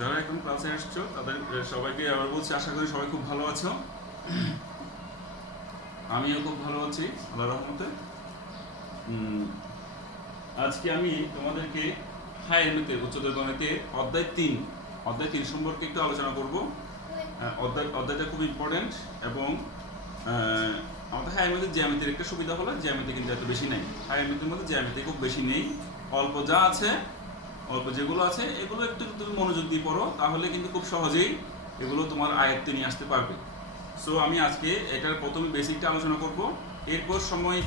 যারা এখন ক্লাসে আসছো তাদের সবাইকে আবার বলছি, আশা করি সবাই খুব ভালো আছো। আমিও খুব ভালো আছি আল্লাহর রহমতে। আজকে আমি তোমাদেরকে হায়ার ম্যাথে উচ্চতর গণিতে অধ্যায় 3 সম্পর্কে একটু আলোচনা করব। অধ্যায়টা খুব ইম্পর্টেন্ট এবং আমাদের হায়ার ম্যাথের জ্যামিতির একটা সুবিধা হলো জ্যামিতি কিন্তু এত বেশি নেই। হায়ার ম্যাথের মধ্যে জ্যামিতি খুব বেশি নেই, অল্প যা আছে, অল্প যেগুলো আছে এগুলো একটু তুমি মনোযোগ দিয়ে পড়ো, তাহলে কিন্তু খুব সহজেই এগুলো তোমার আয়ত্তে নিয়ে আসতে পারবে। সো আমি আজকে এটার প্রথমে বেসিকটা আলোচনা করব, এরপর সময়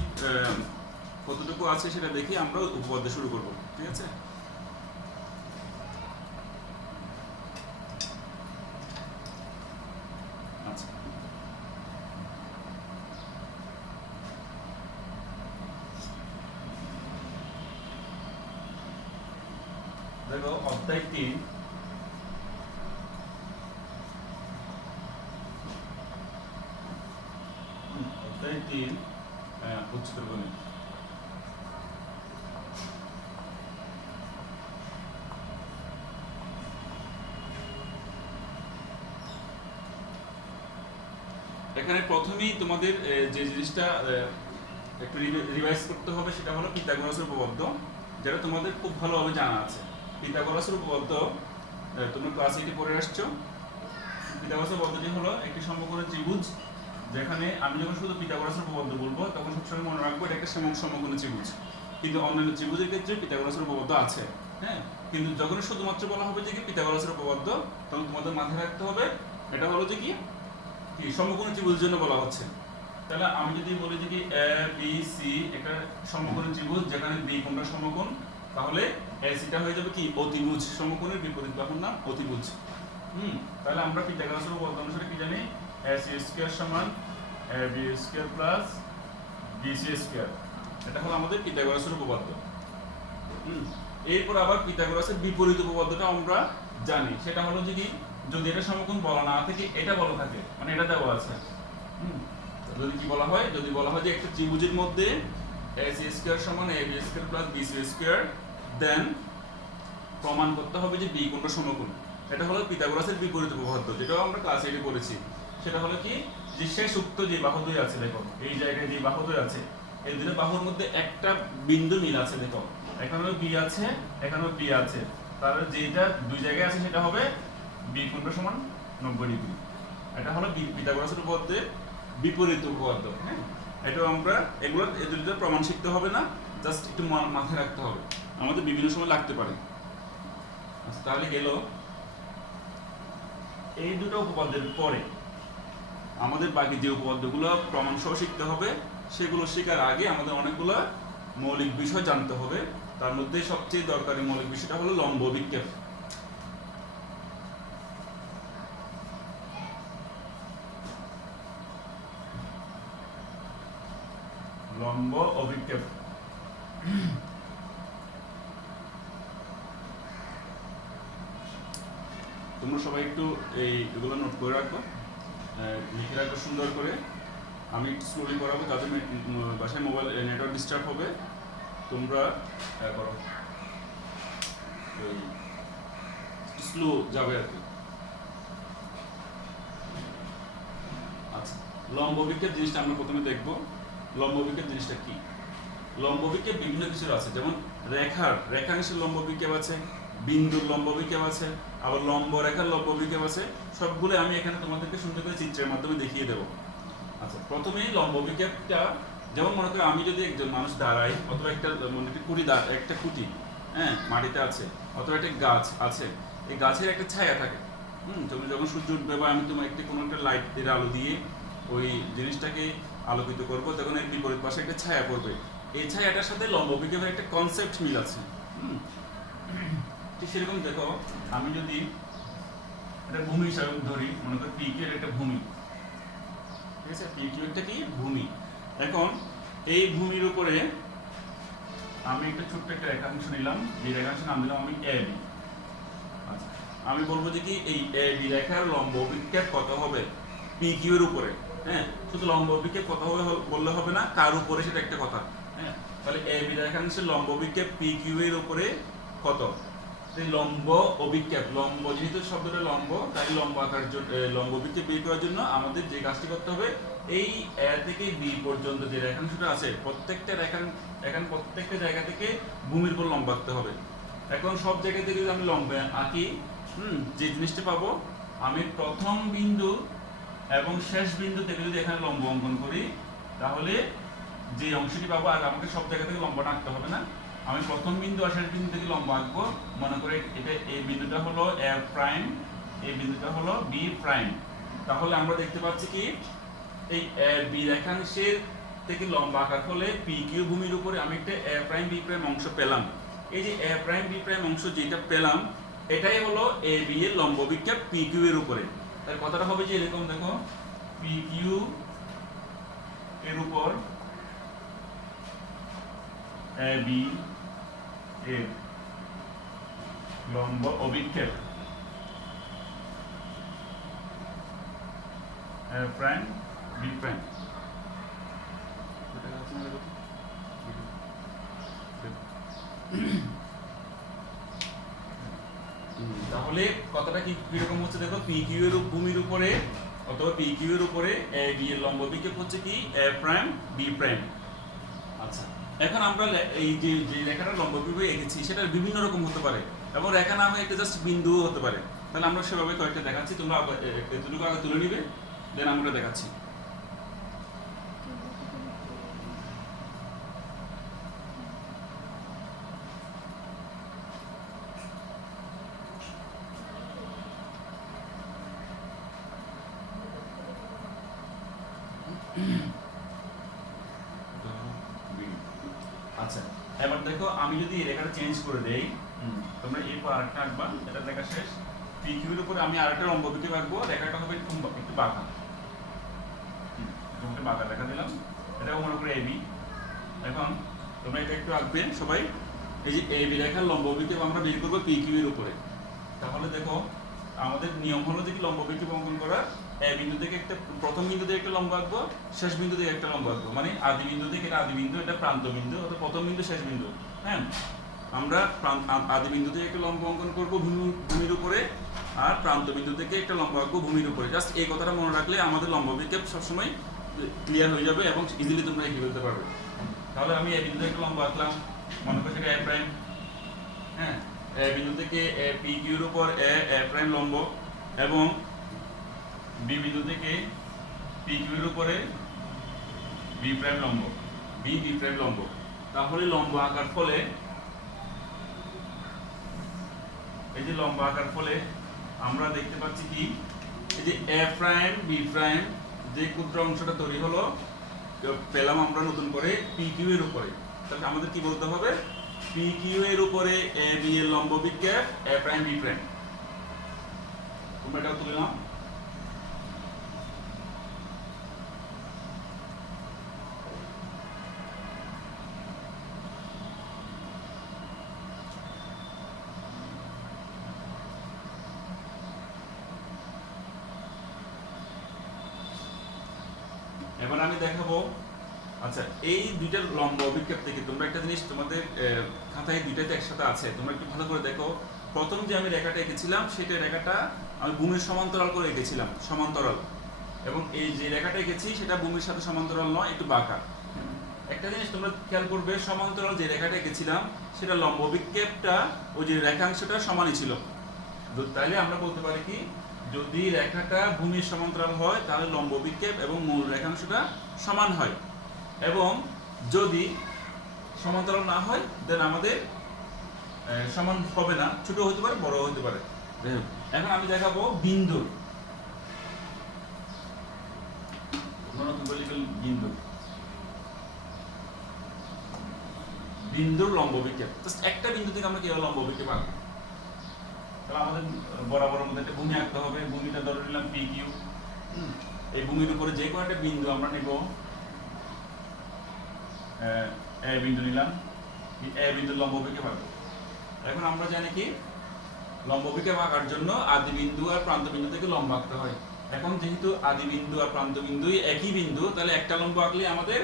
কতটুকু আছে সেটা দেখে আমরা উপপাদ্য শুরু করব। ঠিক আছে? আচ্ছা, দেখো অধ্যায় 3 উচ্চতর গণিত। এখানে প্রথমেই তোমাদের যে জিনিসটা একটু রিভাইজ করতে হবে সেটা হলো পিথাগোরাসের উপপাদ্য, যেটা তোমাদের খুব ভালোভাবে জানা আছে। পিথাগোরাসের উপপাদ্য তোমরা ক্লাস 8 পড়ে আসছো। পিথাগোরাসের উপপাদ্যটি হলো একটি সমকোণী ত্রিভুজ, যেখানে আমি যখন শুধু পিথাগোরাসের উপপাদ্য বলবো তখন সবসময় মনে রাখবো এটা একটা সমকোণী ত্রিভুজ, কিন্তু অন্যান্য ত্রিভুজের ক্ষেত্রে পিথাগোরাসের উপপাদ্য আছে। হ্যাঁ, কিন্তু যখন শুধুমাত্র বলা হবে যে কি পিথাগোরাসের উপপাদ্য, তখন তোমাদের মাথায় রাখতে হবে এটা হলো যে কি সমকোণী ত্রিভুজের জন্য বলা হচ্ছে। তাহলে আমি যদি বলি যে কি এ বি সি একটা সমকোণী ত্রিভুজ যেখানে বি কোণটা সমকোণ, তাহলে এসিটা হয়ে যাবে কি অতিভুজ, সমকোণের বিপরীত বাহুর নাম অতিভুজ। তাহলে আমরা পিথাগোরাসের উপপাদ্য অনুসারে কি জানি, এসি স্কয়ার সমান A B square plus BC square. এটা হলো আমাদের পিথাগোরাসের উপপাদ্য। এরপর আবার পিথাগোরাসের বিপরীত উপপাদ্যটা আমরা জানি, সেটা হলো যে কি যদি এটা সমকোণ বলা না থাকে, এটা বলা থাকে, মানে এটা দেওয়া আছে। যদি কি বলা হয়, যদি বলা হয় যে একটা ত্রিভুজের মধ্যে এসি স্কয়ার সমান A B square plus BC square, then প্রমাণ করতে হবে যে বি কোণটা সমকোণ। এটা হলো পিথাগোরাসের বিপরীত উপপাদ্য, যেটাও আমরা ক্লাস 8 পড়েছি। সেটা হলো কি যে শেষ উক্ত যে বাহুদ্বয় আছে, দেখো এই জায়গায় যে বাহুদ্বয় আছে, এই দুটো বাহুর মধ্যে একটা বিন্দু মিল আছে। দেখো এখানেও বি আছে, এখানেও বি আছে, তাহলে যেটা দুই জায়গায় আছে সেটা হবে বি কোণটা সমান 90 ডিগ্রি। এটা হলো পিথাগোরাসের উপপাদ্যের বিপরীত উপপাদ্য। হ্যাঁ, এটাও আমরা এগুলো এদের প্রমাণ শিখতে হবে না, জাস্ট একটু মাথায় রাখতে হবে, আমাদের বিভিন্ন সময় লাগতে পারে। আচ্ছা, তাহলে গেল এই দুটো উপপাদ্যের পরে আমাদের বাকি যে উপপাদ্যগুলো প্রমাণ সহ শিখতে হবে, সেগুলো শেখার আগে আমাদের অনেকগুলো মৌলিক বিষয় জানতে হবে। তার মধ্যে সবচেয়ে দরকারি মৌলিক বিষয়টা হলো লম্ব অভিক্ষেপ। লম্ব অভিক্ষেপ তোমরা সবাই একটু এগুলো নোট করে রাখবো, লিখে রাখবো সুন্দর করে। আমি একটু স্লোলি করাবো, যাদের বাসায় মোবাইল নেটওয়ার্ক ডিস্টার্ব হবে তোমরা করো, ওই স্লো যাবে আর কি। আচ্ছা, লম্ব অভিক্ষেপ জিনিসটা আমরা প্রথমে দেখবো। লম্ব অভিক্ষেপ জিনিসটা কি? লম্ব অভিক্ষেপ বিভিন্ন কিছুর আছে, যেমন রেখাংশের লম্ব অভিক্ষেপ আছে, বিন্দুর লম্ব অভিক্ষেপ আছে, আবার লম্ব রেখার লম্ব অভিক্ষেপ আছে। সবগুলো আমি এখানে তোমাদেরকে সুন্দর করে চিত্রের মাধ্যমে দেখিয়ে দেবো। আচ্ছা, প্রথমেই লম্ব অভিক্ষেপটা, যেমন মনে করো আমি যদি একজন মানুষ দাঁড়াই, অথবা একটা একটা খুঁটি হ্যাঁ মাটিতে আছে, অথবা একটা গাছ আছে, এই গাছের একটা ছায়া থাকে। তুমি যখন সূর্য উঠবে বা আমি তোমার কোনো একটা লাইটের আলো দিয়ে ওই জিনিসটাকে আলোকিত করবো, তখন এর বিপরীত পাশে একটা ছায়া পড়বে। এই ছায়াটার সাথে লম্ব অভিক্ষেপের একটা কনসেপ্ট মিল আছে। ঠিক সেরকম দেখো, আমি যদি একটা ভূমি হিসাবে ধরি, মনে করো পি কিউ এর একটা ভূমি, ঠিক আছে, পি কিউ একটা কি ভূমি। এখন এই ভূমির উপরে আমি একটা ছোট্ট একটা রেখাংশ নিলাম, এই রেখাংশ নাম দিলাম আমি এ বি। আচ্ছা, আমি বলবো যে কি এই এ বি রেখার লম্ব অভিক্ষেপ কত হবে পি কিউ এর উপরে। হ্যাঁ, শুধু লম্ব অভিক্ষেপ কত হবে বললে হবে না, কার উপরে সেটা একটা কথা। হ্যাঁ, তাহলে এ বি রেখাংশের লম্ব অভিক্ষেপ পি কিউ এর উপরে কত, তাই লম্ব অভিক্ষেপ, লম্ব যেহেতু শব্দটা লম্ব, তাই লম্ব আকার লম্ব অভিক্ষেপ বের করার জন্য আমাদের যে কাজটি করতে হবে, এই এ থেকে বি পর্যন্ত যে রেখাংশটা আছে প্রত্যেকটা প্রত্যেকটা জায়গা থেকে ভূমির উপর লম্ব আঁকতে হবে। এখন সব জায়গা থেকে যদি আমি লম্ব আঁকি, যে জিনিসটা পাবো, আমি প্রথম বিন্দু এবং শেষ বিন্দু থেকে যদি এখানে লম্ব অঙ্কন করি, তাহলে যে অংশটি পাবো, আর আমাকে সব জায়গা থেকে লম্বটা আঁকতে হবে না, আমি প্রথম বিন্দু আর শেষ বিন্দু থেকে লম্ব আঁকবো। মনে করে এটা এই বিন্দুটা হলো এ প্রাইম, এই বিন্দুটা হলো বি প্রাইম। তাহলে আমরা দেখতে পাচ্ছি কি, এই বি রেখাংশের থেকে লম্ব আঁকার ফলে পি কিউ ভূমির উপরে আমি একটা এ প্রাইম বি প্রাইম অংশ পেলাম। এই যে এ প্রাইম বি প্রাইম অংশ যেটা পেলাম, এটাই হলো এ বি এর লম্ব অভিক্ষেপ পি কিউ এর উপরে। তার কথাটা হবে যে এরকম, দেখো, পি কিউ এর উপর এ বি এর লম্ব অভিক্ষেপ এ প্রাইম বি প্রাইম। তাহলে কথাটা কি কিরকম হচ্ছে, দেখো, পি কিউ এর ভূমির উপরে অথবা পি কিউ এর উপরে এ বি এর লম্ব অভিক্ষেপ হচ্ছে কি এ প্রাইম বি প্রাইম। আচ্ছা, এখন আমরা এই যে যে রেখাটা লম্ব অভিক্ষেপ এঁকেছি সেটা বিভিন্ন রকম হতে পারে, এবং রেখা নামে একটা জাস্ট বিন্দুও হতে পারে। তাহলে আমরা সেভাবে কয়েকটা দেখাচ্ছি, তোমরা এতটুকু আগে তুলে নিবে, দেন আমরা দেখাচ্ছি। আচ্ছা, এবার দেখো, আমি যদি এই রেখাটা চেঞ্জ করে দেই, তোমরা এরপর আরেকটা আঁকবা, এটা লেখা শেষ। পি কিউ এর উপরে আমি আরেকটা লম্ব অভিক্ষেপ আঁকবো, রেখাটা হবে একটু বাঁকা, একটু বাঁকা রেখা দিলাম, এটাও মনে করে এবি। এখন তোমরা এটা একটু আঁকবে সবাই। এই যে এবি রেখার লম্ব অভিক্ষেপ আমরা বের করবো পি কিউ এর উপরে। তাহলে দেখো, আমাদের নিয়ম হলো যে কি লম্ব অভিক্ষেপ অঙ্কন করার, এ বিন্দু থেকে একটা প্রথম বিন্দু থেকে একটা লম্ব আঁকবো, শেষ বিন্দু থেকে একটা লম্ব আঁকবো, মানে আদি বিন্দু থেকে এটা আদি বিন্দু, এটা প্রান্ত বিন্দু, অর্থাৎ প্রথম বিন্দু শেষ বিন্দু। হ্যাঁ, আমরা আদি বিন্দু থেকে একটা লম্ব অঙ্কন করবো ভূমির উপরে, আর প্রান্ত বিন্দু থেকে একটা লম্ব আঁকবো ভূমির উপরে। জাস্ট এই কথাটা মনে রাখলে আমাদের লম্ব অভিক্ষেপ সবসময় ক্লিয়ার হয়ে যাবে এবং ইজিলি তোমরা এগিয়ে ফেলতে পারবে। তাহলে আমি এ বিন্দু থেকে একটা লম্ব আঁকলাম, মনে করছি এটা এ প্রাইম। হ্যাঁ, এ বিন্দু থেকে পি কিউর উপর এ প্রাইম লম্ব, এবং বি বিন্দু থেকে পি কিউর উপরে বি প্রাইম লম্ব, বি প্রাইম লম্ব। তাহলে লম্ব আঁকার ফলে, এই যে লম্ব আঁকার ফলে আমরা দেখতে পাচ্ছি কি, এই যে এ প্রাইম বি প্রাইম যে ক্ষুদ্র অংশটা তৈরি হলো পেলাম আমরা নতুন করে পি কিউ এর উপরে। তাহলে আমাদের কি বলতে হবে, পি কিউ এর উপরে এ বি এর লম্ব অভিক্ষেপ এ প্রাইম বি প্রাইম। তোমরা এটা তুলে নাও। এবার আমি দেখাবো, আচ্ছা, এই দুইটার লম্ব অভিক্ষেপ থেকে তোমরা একটা জিনিস, তোমাদের খাতায় দুইটাতে একসাথে আছে, তোমরা একটু ভালো করে দেখো। প্রথম যে আমি রেখাটা এঁকেছিলাম সেটা রেখাটা আমি ভূমির সমান্তরাল করে এঁকেছিলাম, সমান্তরাল, এবং এই যে রেখাটা এঁকেছি সেটা ভূমির সাথে সমান্তরাল নয়, একটু বাঁকা। একটা জিনিস তোমরা খেয়াল করবে, সমান্তরাল যে রেখাটা এঁকেছিলাম সেটা লম্ব অভিক্ষেপটা ওই যে রেখাংশটা সমানই ছিল। তাইলে আমরা বলতে পারি কি, যদি রেখাটা ভূমির সমান্তরাল হয় তাহলে লম্ব অভিক্ষেপ এবং মূল রেখাংশটা সমান হয়, এবং যদি সমান্তরাল না হয় দেন আমাদের সমান হবে না, ছোট হতে পারে, বড় হতে পারে। এখন আমি দেখাবো বিন্দুর, বিন্দুর লম্ব অভিক্ষেপ। জাস্ট একটা বিন্দু থেকে আমরা কিভাবে লম্ব অভিক্ষেপ আঁকবো, তাহলে আমাদের বরাবর মধ্যে একটা ভূমি আঁকতে হবে। ভূমিটা ধরে নিলাম পি কিউ। এই ভূমির উপরে যে কোনো একটা বিন্দু আমরা নেব, এ বিন্দু নিলাম, এ বিন্দুর লম্ব অভিক্ষেপ আঁকবো। এখন আমরা জানি কি, লম্ব অভিক্ষেপ আঁকার জন্য আদি বিন্দু আর প্রান্ত বিন্দু থেকে লম্ব আঁকতে হয়। এখন যেহেতু আদি বিন্দু আর প্রান্ত বিন্দুই একই বিন্দু, তাহলে একটা লম্ব আঁকলে আমাদের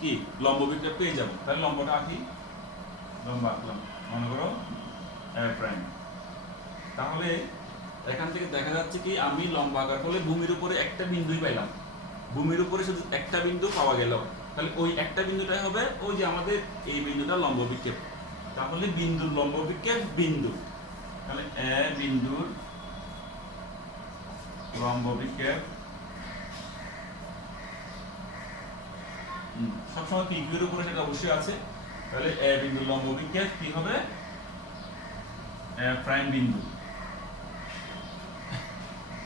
কি লম্ব অভিক্ষেপ পেয়ে যাবো। তাহলে লম্বটা আঁকি, লম্ব আঁকলাম, মনে করো এ প্রাইম। তাহলে এখান থেকে দেখা যাচ্ছে কি আমি লম্বা আঁকার ফলে ভূমির উপরে একটা বিন্দুই পাইলাম, ভূমির উপরে শুধু একটা বিন্দু পাওয়া গেল, তাহলে ওই একটা বিন্দুটাই হবে ওই যে আমাদের এই বিন্দুটা লম্ব বিক্ষেপ। তাহলে বিন্দুর লম্ব বিক্ষেপ বিন্দু, তাহলে এ বিন্দুর লম্ব বিক্ষেপ সবসময় পি কিউ এর উপরে সেটা অবশ্যই আছে, তাহলে এ বিন্দুর লম্ব বিক্ষেপ কি হবে এ প্রাইম বিন্দু।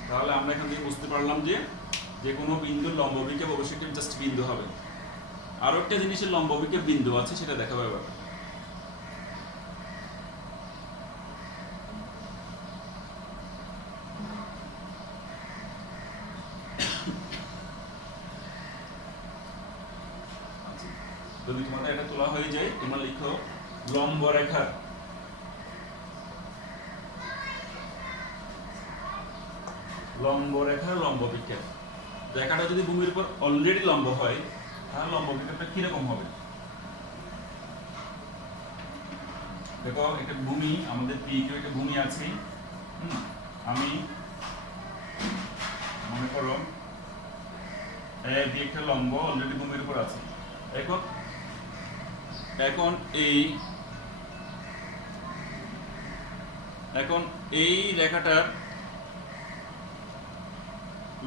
তাহলে আমরা এখান থেকে বুঝতে পারলাম যে যে কোনো বিন্দুর লম্ব বিক্ষেপ অবশ্যই একটা জাস্ট বিন্দু হবে। আরো একটা জিনিসের লম্ব বিক্ষেপ বিন্দু আছে সেটা দেখাবো এবার। যদি তোমাদের এটা তোলা হয়ে যায় তোমরা লিখো লম্ব রেখার লম্ব বিক্ষেপ। রেখাটা যদি ভূমির উপর অলরেডি লম্ব হয় তাহলে লম্ব বিক্ষেপটা কিরকম হবে? দেখো একটা ভূমি আমাদের পি কিউ একটা ভূমি আছে, আমি মনে করো এ বি একটা লম্ব অলরেডি ভূমির উপর আছে। এখন এই রেখাটার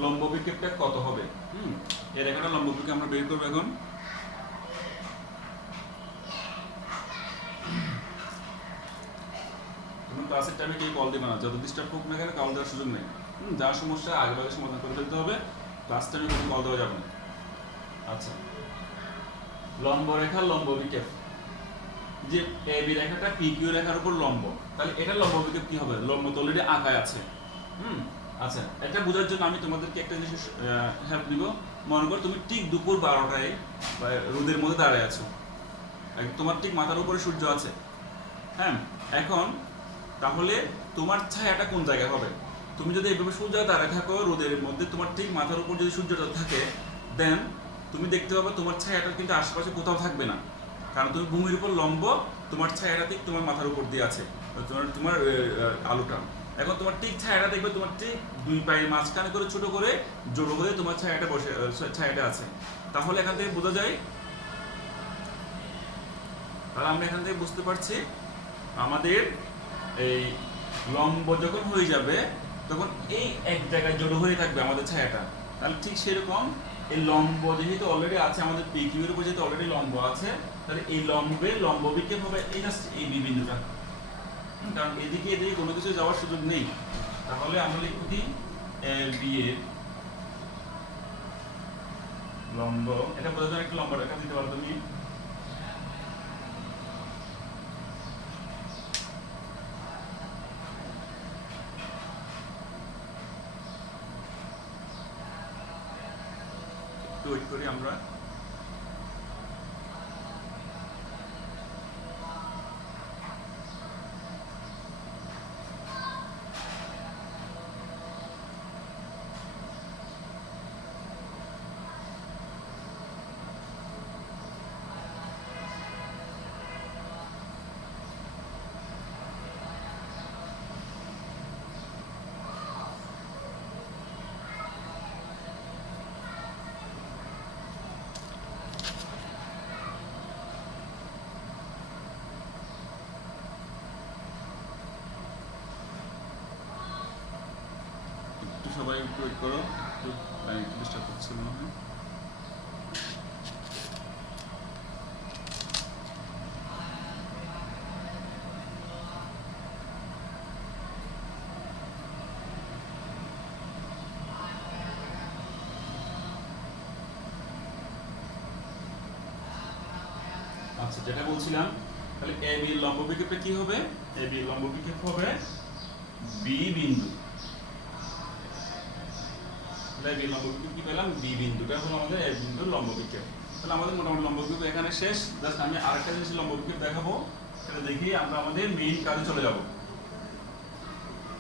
লম্ব বিক্ষেপটা কত হবে? এই রেখাটার লম্ব বিক্ষেপ আমরা বের করব। এখন ক্লাসের টাইমে কেউ কল দিবে না, যত ডিস্টার্ব হোক না কেন কল দেওয়ার সুযোগ নেই। যা সমস্যা আগেভাগে সমাধান করে ফেলতে হবে, ক্লাস টাইমে কোনো কল দেওয়া যাবে না। আচ্ছা, লম্ব রেখার লম্ব বিক্ষেপ, যে এ বি রেখাটা পি কিউ রেখার উপর লম্ব, তাহলে এটা লম্ব বিক্ষেপ কি হবে? লম্ব তো অলরেডি আঁকায় আছে। আচ্ছা, এটা বোঝার জন্য আমি তোমাদেরকে একটা জিনিস হেল্প দিব। মনে করো তুমি ঠিক দুপুর 12টায় রোদের মধ্যে দাঁড়ায় আছো, তোমার ঠিক মাথার উপরে সূর্য আছে। হ্যাঁ, এখন তাহলে তোমার ছায়াটা কোন জায়গায় হবে? তুমি যদি এইভাবে সূর্য দাঁড়ায় থাকো রোদের মধ্যে, তোমার ঠিক মাথার উপর যদি সূর্যটা থাকে, দেন তুমি দেখতে পাবে তোমার ছায়াটা কিন্তু আশেপাশে কোথাও থাকবে না, কারণ তুমি ভূমির উপর লম্ব, তোমার ছায়াটা ঠিক তোমার মাথার উপর দিয়ে আছে, তোমার আলোটা। এখন তোমার ঠিক ছায়াটা দেখবে তোমার ঠিক দুই পায়ের মাঝখানে করে ছোট করে জড়ো হয়ে তোমার ছায়াটা আছে। তাহলে এখান থেকে বোঝা যায়, তাহলে আমরা এখান থেকে বুঝতে পারছি আমাদের এই লম্ব যখন হয়ে যাবে তখন এই এক জায়গায় জড়ো হয়ে থাকবে আমাদের ছায়াটা। তাহলে ঠিক সেরকম এই লম্ব যেহেতু অলরেডি আছে আমাদের পি কিউ এর উপর, যেহেতু অলরেডি লম্ব আছে, তাহলে এই লম্বের লম্ব বিক্ষেপ হবে এই জাস্ট এই বি বিন্দুটা, কারণ এদিকে কোনো কিছু যাওয়ার সুযোগ নেই। তাহলে আমরা লিখব কি এ বি এর লম্ব, এটা বোঝার জন্য একটা লম্ব রেখা দিতে পারো তুমি। ওয়েট করি আমরা। সবাই একটু ওয়েট করো, একটু ডিস্টার্ব করছে মনে হয়। আচ্ছা, যেটা বলছিলাম, তাহলে এ বি লম্ব বিক্ষেপটা কি হবে? এ বি লম্ব বিক্ষেপ হবে বি বিন্দু। বি লম্ব বিক্ষেপ কি পেলাম? বি বিন্দুটা হলো আমাদের এ বিন্দুর লম্ব বিক্ষেপ। তাহলে আমাদের মোটামুটি লম্ব বিক্ষেপ এখানে শেষ। জাস্ট আমি আরেকটা জিনিস লম্ব বিক্ষেপ দেখাবো, সেটা দেখি আমরা আমাদের মেইন কাজে চলে যাব।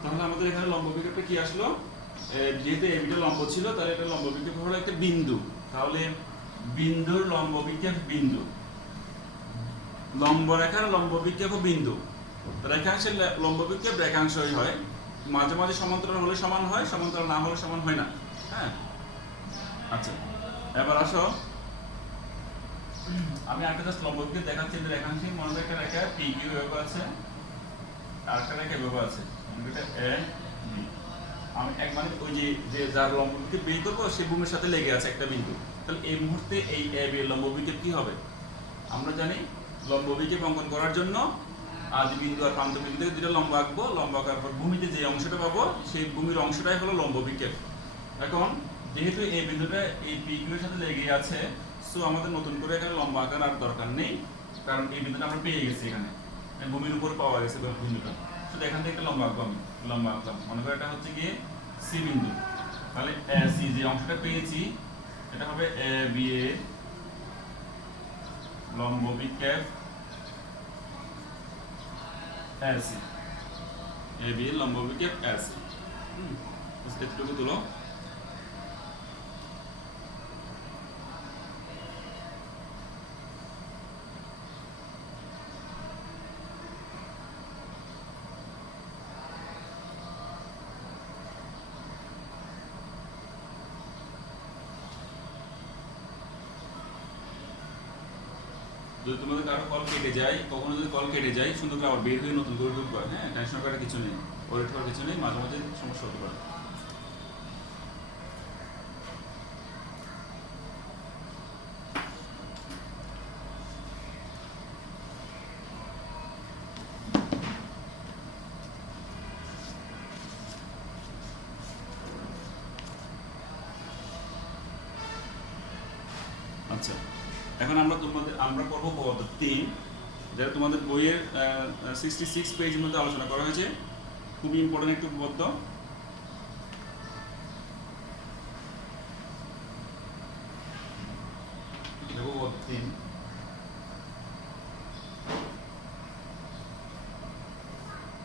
তাহলে আমাদের এখানে লম্ব বিক্ষেপটা কি আসলো? যেহেতু এ বিটা লম্ব ছিল, তাহলে এটা লম্ব বিক্ষেপ হলো একটা বিন্দু। তাহলে বিন্দুর লম্ব বিক্ষেপ বিন্দু, লম্ব রেখার লম্ব বিক্ষেপ বিন্দু, রেখাংশের লম্ব বিক্ষেপ রেখাংশই হয়। মাঝে মাঝে সমান্তরাল হলে সমান হয়, সমান্তরাল না হলে সমান হয় না। হ্যাঁ, আচ্ছা এবার আসো আমি একটা জাস্ট লম্বকে দেখাচ্ছি। রেখাংশে মনে হয় একটা রেখা পি কিউ এভাবে আছে, আর একটা রেখা এভাবে আছে, এটা এ বি। আমি এক মানে ওই যে যার লম্বকে বের করবো সে ভূমির সাথে লেগে আছে একটা বিন্দু, তাহলে এই মুহূর্তে এই এ বি এর লম্ব বিক্ষেপ কি হবে? আমরা জানি লম্ব বিক্ষেপ অঙ্কন করার জন্য আদি বিন্দু আর প্রান্ত বিন্দু থেকে দুটো লম্ব আঁকবো, লম্ব আঁকার পর ভূমিতে যে অংশটা পাবো সেই ভূমির অংশটাই হলো লম্ব বিক্ষেপ। এখন যেহেতু এই বিন্দুটা এই পি কিউ এর সাথে লেগে আছে, সো আমাদের নতুন করে এখানে লম্ব আঁকার আর দরকার নেই, কারণ এই বিন্দুটা আমরা পেয়ে গেছি, এখানে ভূমির উপর পাওয়া গেছে বিন্দুটা। শুধু এখান থেকে একটা লম্ব আঁকবো, আমি লম্ব আঁকলাম, মনে করো এটা হচ্ছে গিয়ে সি বিন্দু, তাহলে সি যে অংশটা পেয়েছি এটা হবে এ বি এ লম্ব বিক্ষেপ এসি, এ বি এর লম্ব বিক্ষেপ এসি। এতটুকু তুলো। যদি তোমাদের কারো কল কেটে যায়, কখনো যদি কল কেটে যায়, সুন্দর করে আবার বের হয়ে নতুন করে ঢুকবা। হ্যাঁ, টেনশন করার কিছু নেই, ওয়েট করার কিছু নেই, মাঝে মাঝে সমস্যা হতে পারে। আচ্ছা, এখন আমরা পড়বো উপপাদ্য 3, যেটা তোমাদের বইয়ের 66 পেজের মধ্যে আলোচনা করা হয়েছে। খুবই ইম্পর্টেন্ট একটি উপপাদ্য। দেখো উপপাদ্য 3,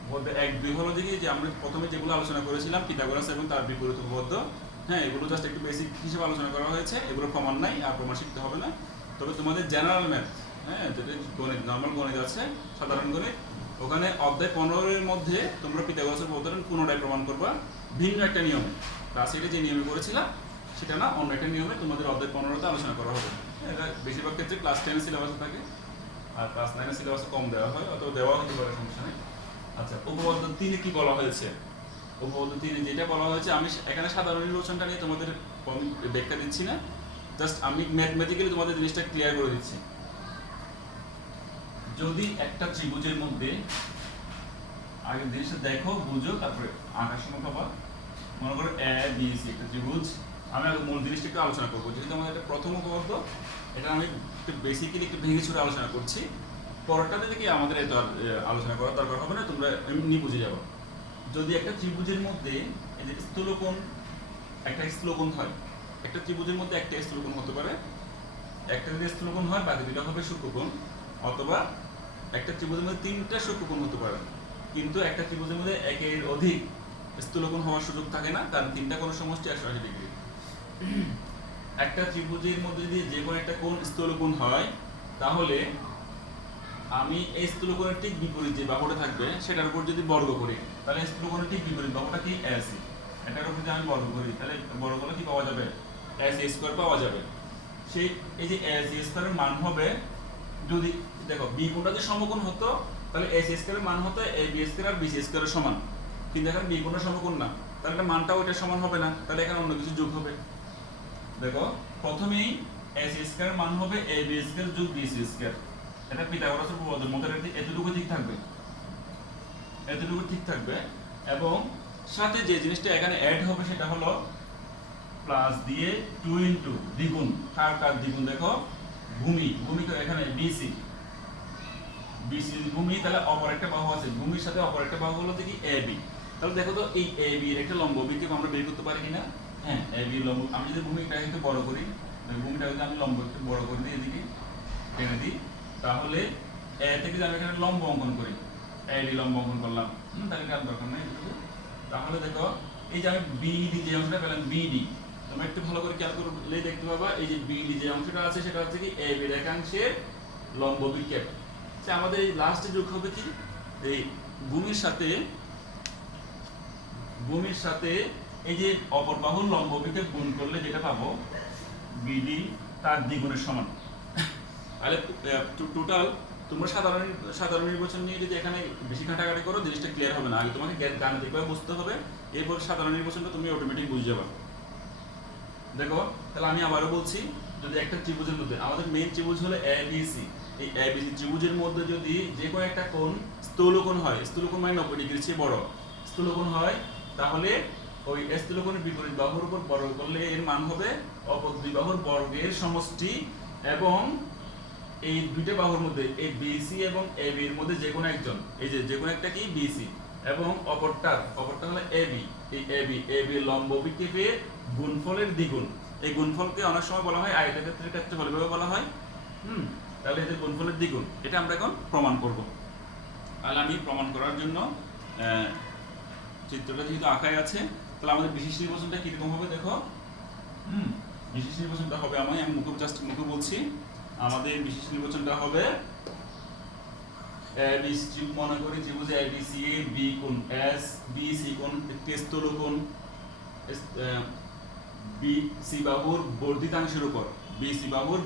উপপাদ্য 1, 2 হলো যে আমরা প্রথমে যেগুলো আলোচনা করেছিলাম পিথাগোরাস এবং তার বিপরীত উপপাদ্য। হ্যাঁ, এগুলো জাস্ট একটু বেসিক হিসেবে আলোচনা করা হয়েছে, এগুলো প্রমাণ নাই আর প্রমাণ শিখতে হবে না। তবে তোমাদের জেনারেল ম্যাথ, হ্যাঁ, যেটা গণিত, নর্মাল গণিত আছে, সাধারণ গণিত, ওখানে অধ্যায় 15 এর মধ্যে তোমরা পিথাগোরাসের উপপাদ্য পুনরায় প্রমাণ করবা ভিন্ন একটা নিয়মে। ক্লাস 8 যে নিয়মে করেছিলাম সেটা না, অন্য একটা নিয়মে তোমাদের অধ্যায় 15তে আলোচনা করা হবে। এটা বেশিরভাগ ক্ষেত্রে ক্লাস 10 এর সিলেবাসে থাকে, আর ক্লাস 9 এর সিলেবাসে কম দেওয়া হয়, অথবা দেওয়া হতে পারে, সমস্যা নেই। আচ্ছা, উপপাদ্য 3 কি বলা হয়েছে? উপপাদ্য 3 যেটা বলা হয়েছে, আমি এখানে সাধারণ নির্বাচনটা নিয়ে তোমাদের ব্যাখ্যা দিচ্ছি না, জাস্ট আমি ম্যাথমেটিক্যালি তোমাদের জিনিসটা ক্লিয়ার করে দিচ্ছি। যদি একটা ত্রিভুজের মধ্যে, আগে জিনিসটা দেখো বুঝো তারপরে আঁকার সময় পাবা। মনে করো এ বি সি একটা ত্রিভুজ, আমি আগে মূল জিনিসটা একটু আলোচনা করবো, যেহেতু আমাদের একটা প্রথম উপপাদ্য, এটা আমি একটু বেসিক্যালি একটু ভেঙে ছুড়ে আলোচনা করছি। পরেরটাতে দেখি আমাদের এত আলোচনা করার দরকার হবে না, তোমরা এমনি বুঝে যাবো। যদি একটা ত্রিভুজের মধ্যে এই যে স্থূলকোণ, একটা স্থূলকোণ হয়, একটা ত্রিভুজের মধ্যে একটা স্থূলকোণ হতে পারে, একটা যদি স্থূলকোণ হয় বাকি দুটো হবে সূক্ষ্মকোণ, অথবা একটা ত্রিভুজের মধ্যে তিনটা সূক্ষ্মকোণ হতে পারে, কিন্তু একটা ত্রিভুজের মধ্যে একের অধিক স্থূলকোণ হওয়ার সুযোগ থাকে না, কারণ তিনটা কোণ সমষ্টি 180 ডিগ্রি। একটা ত্রিভুজের মধ্যে যদি যে কোনো একটা কোণ স্থূলকোণ হয়, তাহলে আমি এই স্থূলকোণের ঠিক বিপরীত যে বাহুটা থাকবে সেটার উপর যদি বর্গ করি, তাহলে স্থূলকোণের ঠিক বিপরীত বাহুটা কি এসি, এটার উপর যদি আমি বর্গ করি তাহলে বর্গ করলে কি পাওয়া যাবে? এসি স্কয়ার পাওয়া যাবে। সেই এই যে এসি স্কয়ারের মান হবে, যদি দেখো বি কোণটা যদি সমকোণ হতো তাহলে এসি স্কয়ারের মান হতো এ বি স্কয়ার আর বিসি স্কয়ারের সমান, কিন্তু এখানে বি কোণটা সমকোণ না, তাহলে এটা মানটা ওইটার সমান হবে না, তাহলে এখানে অন্য কিছু যোগ হবে। দেখো প্রথমেই এসি স্কয়ারের মান হবে এ বি স্কয়ার যোগ বিসি স্কয়ার, এটা পিথাগোরাসের উপপাদ্যের মতো এতটুকু ঠিক থাকবে, এতটুকু ঠিক থাকবে। এবং সাথে যে জিনিসটা এখানে অ্যাড হবে সেটা হলো প্লাস দিয়ে 2 ইনটু দ্বিগুণ, কার দ্বিগুণ? দেখো ভূমি, ভূমি এখানে বিসি, বিসি ভূমি, তাহলে অপর একটা বাহু আছে, ভূমির সাথে অপর একটা বাহু হলো দেখি এ বি। তাহলে দেখো তো এই এ বি এর একটা লম্ব বিক্ষেপ আমরা বের করতে পারি কিনা? হ্যাঁ, এ বি লম্ব, আমি যদি ভূমিটা একটু বড় করি, ভূমিটা যদি আমি লম্ব একটু বড় করে দিই, এদিকে টেনে দিই, তাহলে এ থেকে যদি আমি এখানে লম্ব অঙ্কন করি, এ ডি লম্ব অঙ্কন করলাম, তাহলে আর দরকার নেই। তাহলে দেখো এই যে আমি বিডি যে অংশটা পেলাম, বিডি, তোমরা একটু ভালো করে খেয়াল করলে দেখতে পাবা এই যে বিডি যে অংশটা আছে সেটা হচ্ছে কি এ বি রেখাংশের লম্ব বিক্ষেপ। আচ্ছা, আমাদের এই লাস্টে যোগ হবে কি এই ভূমির সাথে ভূমির সাথে এই যে অপর বাহুর লম্ব অভিক্ষেপ গুণ করলে যেটা পাবো বিডি তার দ্বিগুণের সমান। তাহলে টোটাল তোমরা সাধারণ নির্বাচন নিয়ে যদি এখানে বেশি ঘাটাঘাটি করো জিনিসটা ক্লিয়ার হবে না। আগে তোমাকে গাণিতিকভাবে বুঝতে হবে, এরপর সাধারণ নির্বাচনটা তুমি অটোমেটিক বুঝে যাবে। দেখো তাহলে আমি আবারও বলছি, যদি একটা ত্রিভুজের মধ্যে আমাদের মেইন ত্রিভুজ হলো এবিসি, এই এবিসি ত্রিভুজের মধ্যে যদি যে কোনো একটা কোণ স্থূলকোণ হয়, স্থূলকোণ মানে 90 ডিগ্রির চেয়ে বড় স্থূলকোণ হয়, তাহলে ওই স্থূলকোণের বিপরীত বাহুর উপর বর্গ করলে এর মান হবে অপর দুই বাহুর বর্গের সমষ্টি, এবং এই দুইটা বাহুর মধ্যে এই বিসি এবং এবি এর মধ্যে যে কোনো একজন, এই যে কোনো একটা কি বিসি এবং অপরটা হলো এবি, এই এবি লম্ব অভিক্ষেপের গুণফলের দ্বিগুণ। এই গুণফলকে অনেক সময় বলা হয় আয়তক্ষেত্রের ক্ষেত্রফল এভাবে বলা হয়। তাহলে এদের গুণফলের দ্বিগুণ, এটা আমরা এখন প্রমাণ করব। তাহলে আমি প্রমাণ করার জন্য চিত্রটা যেহেতু আঁকাই আছে, তাহলে আমাদের বিশেষ নির্বাচনটা কিরকম হবে দেখো। বিশেষ নির্বাচনটা হবে আমি মুখে বলছি, আমাদের বিশেষ নির্বাচনটা হবে মনে করি ত্রিভুজ এবিসি এ বি কোণ এস বিসি কোণ স্থূলকোণ বিসি বাহুর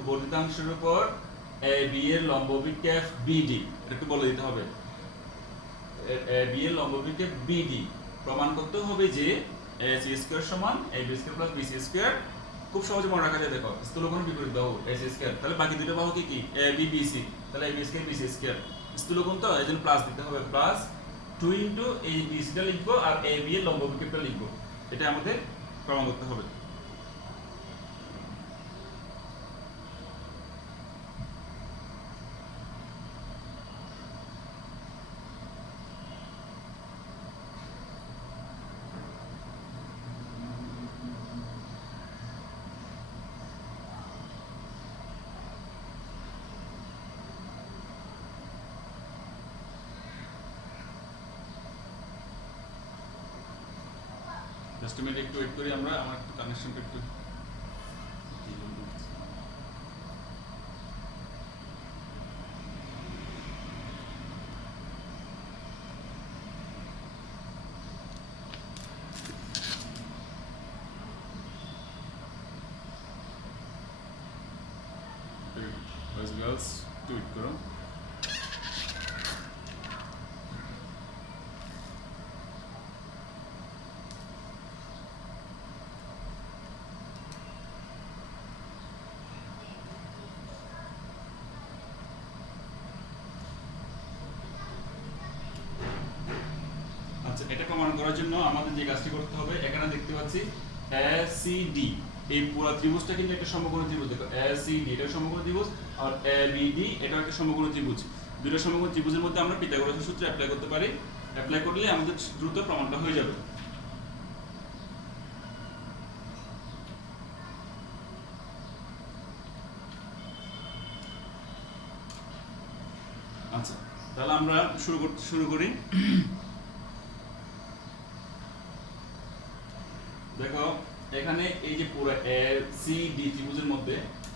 বর্ধিতাংশের উপর এবি এর লম্ব অভিক্ষেপ বিডি, এটা একটু বলে দিতে হবে। এবি এর লম্ব অভিক্ষেপ বিডি প্রমাণ করতে হবে যে এসি স্কয়ার সমান AB square plus BC square. খুব সহজে মনে রাখা যায়, দেখো স্থূলকোণের বিপরীত বাহু এসি স্কয়ার, তাহলে বাকি দুটো বাহু কি এবি বিসি, তাহলে এবি স্কয়ার বিসি স্কয়ার। স্থূলকোণ তো এইজন্য প্লাস দিতে হবে, প্লাস 2 ইনটু এই বিসিটা লিখবো আর এবি এর লম্ব অভিক্ষেপটা লিখবো, এটা আমাদের প্রমাণ করতে হবে। জাস্ট মিনিট একটু ওয়েট করি আমরা, আমার একটু কানেকশনটা একটু গার্লস টুইট করো। আচ্ছা, এটা প্রমাণ করার জন্য আমাদের যে কাজটি করতে হবে, এখানে দেখতে পাচ্ছি এসিডি, এই পুরো ত্রিভুজটা কিন্তু একটা সমকোণ ত্রিভুজ। দেখো এসিডি এটা সমকোণ ত্রিভুজ, আর এবিডি এটা একটা সমকোণ ত্রিভুজ। দুটো সমকোণ ত্রিভুজের মধ্যে আমরা পিথাগোরাসের সূত্র অ্যাপ্লাই করতে পারি, অ্যাপ্লাই করলে আমাদের দ্রুত প্রমাণটা হয়ে যাবে। আচ্ছা, তাহলে আমরা শুরু করি। দেখো এখানে এই যে পুরো এসিডি ত্রিভুজের মধ্যে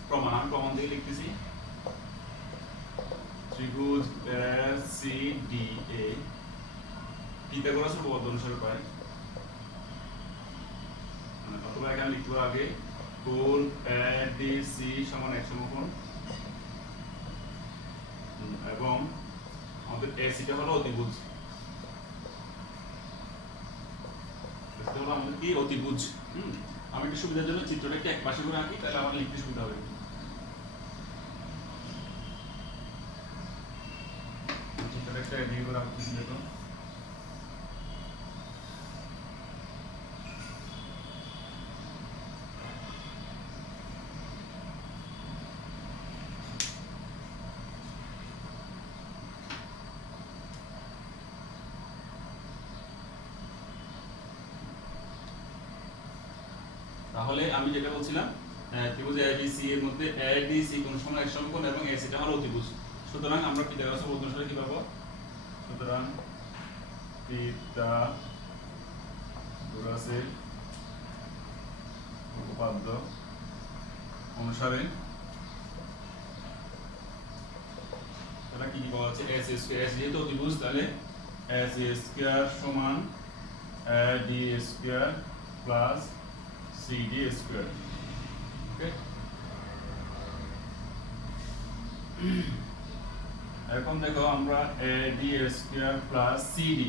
প্রমাণ দিয়ে লিখতেছি, ত্রিভুজ এসিডি এ পিথাগোরাসের উপপাদ্য অনুসারে পাই, অথবা এখানে লিখবো আগে কোণ এডিসি সমান এক সমকোণ, এবং আমাদের এসিটা হলো অতিভুজ, আমাদের কি অতিভুজ। আমি একটু সুবিধার জন্য চিত্রটা একটু এক পাশে করে আঁকি, তাহলে আমার লিখতে সুবিধা হবে। চিত্রটা একটা এদিকে করে আঁকতেছি, দেখো তাহলে আমি যেটা বলছিলাম, ত্রিভুজ এবিসি এর মধ্যে এডিসি কোণ সমান এক সমকোণ এবং এসিটা হলো অতিভুজ। সুতরাং আমরা পিথাগোরাসের উপপাদ্য অনুসারে কি পাবো? সুতরাং পিথাগোরাসের উপপাদ্য অনুসারে তাহলে কি পাওয়া যাচ্ছে, এস স্কয়ার, এস যেহেতু অতিভুজ তাহলে এস স্কয়ার সমান AD square plus CD square. Okay, এখন দেখো আমরা AD স্কয়ার প্লাস CD,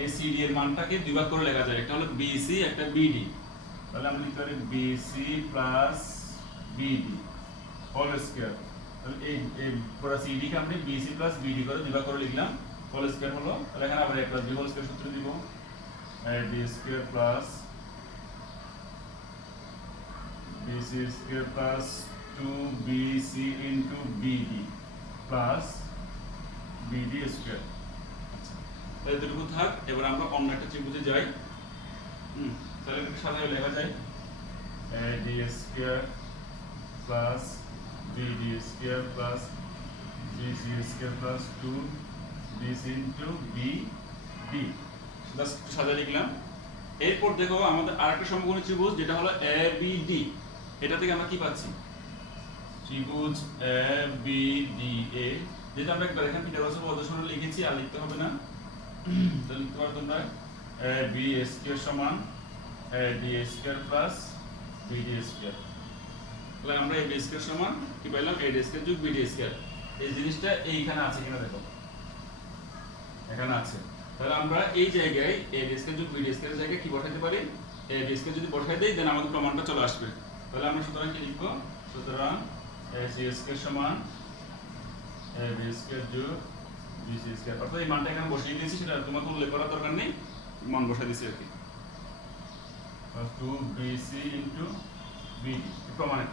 এই CD এর মানটাকে দুই ভাগ করে লেখা যায়, একটা হলো BC একটা BD। তাহলে আমরা লিখতে পারি BC plus BD whole square. তাহলে এই পুরো CD কে আমরা BC প্লাস BD করে দুই ভাগ করে লিখলাম, হোল স্কয়ার হলো। তাহলে এখানে আবার একটা b হোল স্কয়ার সূত্র দিব, AD square plus BC square plus 2BC into BD plus BD square. আচ্ছা, তাহলে এতটুকু থাক। এবার আমরা অন্য একটা ত্রিভুজে যাই। তাহলে এটা সাধারণত লেখা যায় AD square plus BD square plus BC square plus 2BC into BD। Just সাজিয়ে লিখলাম। এরপর দেখো আমাদের আরেকটা সমকোণী ত্রিভুজ যেটা হলো ABD, এটা থেকে আমরা কি পাচ্ছি? ত্রিভুজ ABDA, যেটা আমরা একবার এখানে পিথাগোরাসের উপপাদ্য লিখেছি, আর লিখতে হবে না। তো লিখতে পারো তোমরা AB স্কয়ার সমান AD square plus BD square. তাহলে আমরা AB স্কয়ার সমান কি পাইলাম? AD স্কয়ার যোগ BD স্কয়ার। এই জিনিসটা এইখানে আছে কিনা দেখো, এখানে আছে। তাহলে আমরা এই জায়গায় AD স্কয়ার যোগ BD স্কয়ারের জায়গায় কি বসাইতে পারি? AD স্কয়ার যদি বসাই দেই দেন আমাদের প্রমাণটা চলে আসবে। তাহলে আমরা সুতরাং কি লিখব? সুতরাং AC স্কয়ার সমান AD স্কয়ার যোগ BC স্কয়ার। অর্থাৎ এই মানটা এখানে বসিয়ে দিয়েছি, সেটা তোমাকে উল্লেখ করার দরকার নেই, মান বসাই দিয়েছি আর কি। 2BC ইনটু BD প্রমাণিত।